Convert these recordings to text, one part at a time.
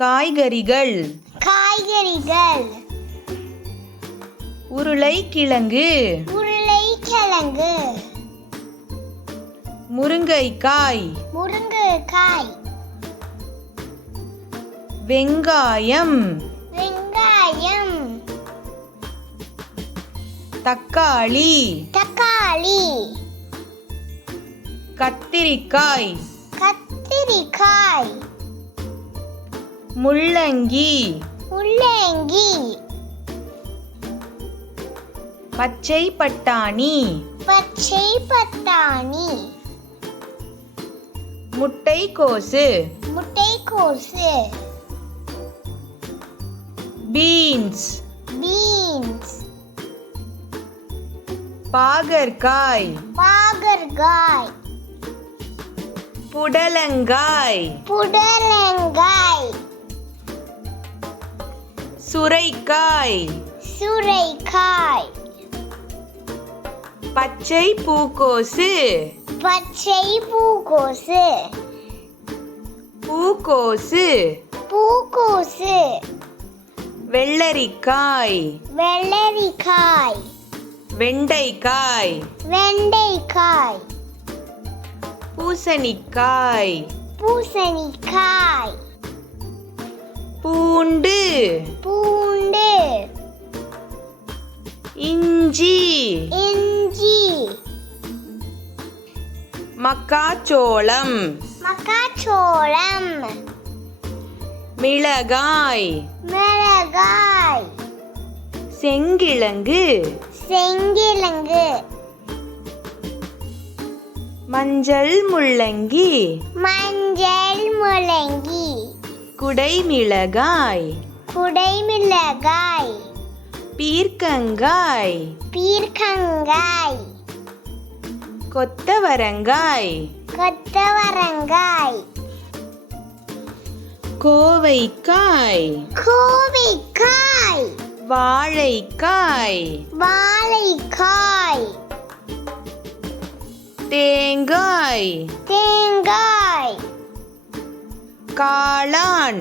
காய்கறிகள் காய்கறிகள் உருளைக்கிழங்கு உருளைக்கிழங்கு முருங்கைக்காய் முருங்கைக்காய் வெங்காயம் வெங்காயம் தக்காளி தக்காளி கத்திரிக்காய் கத்திரிக்காய் முள்ளங்கி முள்ளங்கி பச்சை பட்டாணி பச்சை பட்டாணி முட்டைக்கோசு முட்டைக்கோசு பீன்ஸ் பீன்ஸ் பாகற்காய் பாகற்காய் புடலங்காய் புடலங்காய் சுரைக்காய் சுரைக்காய் பச்சை பூக்கோசு பச்சை பூக்கோசு பூக்கோசு பூக்கோசு வெள்ளரிக்காய் வெள்ளரிக்காய் வெண்டைக்காய் வெண்டைக்காய் பூசணிக்காய் பூசணிக்காய் பூண்டு பூண்டு இஞ்சி இஞ்சி மக்காச்சோளம் மக்காச்சோளம் மிளகாய் மிளகாய் செங்கிழங்கு செங்கிழங்கு மஞ்சள் முள்ளங்கி மஞ்சள் முள்ளங்கி குடைமிளகாய் குடைமிளகாய் பீர்க்கங்காய் பீர்க்கங்காய் கொத்தவரங்காய் கொத்தவரங்காய் கோவைக்காய் கோவைக்காய் வாழைக்காய் வாழைக்காய் தேங்காய் தேங்காய் காளான்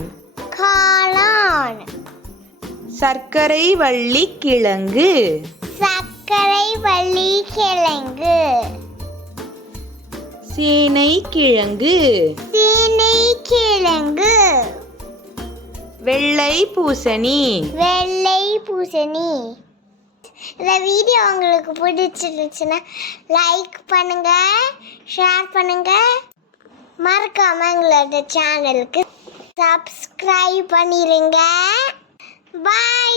காளான் சர்க்கரை வள்ளி கிழங்கு சர்க்கரை வள்ளி கிழங்கு சீனை கிழங்கு சீனை கிழங்கு வெள்ளை பூசணி வெள்ளை பூசணி. இந்த வீடியோ உங்களுக்கு பிடிச்சிருந்துச்சுன்னா லைக் பண்ணுங்க, ஷேர் பண்ணுங்க, மறக்காம எங்களோட சேனலுக்கு சப்ஸ்கிரைப் பண்ணிடுங்க. பாய்.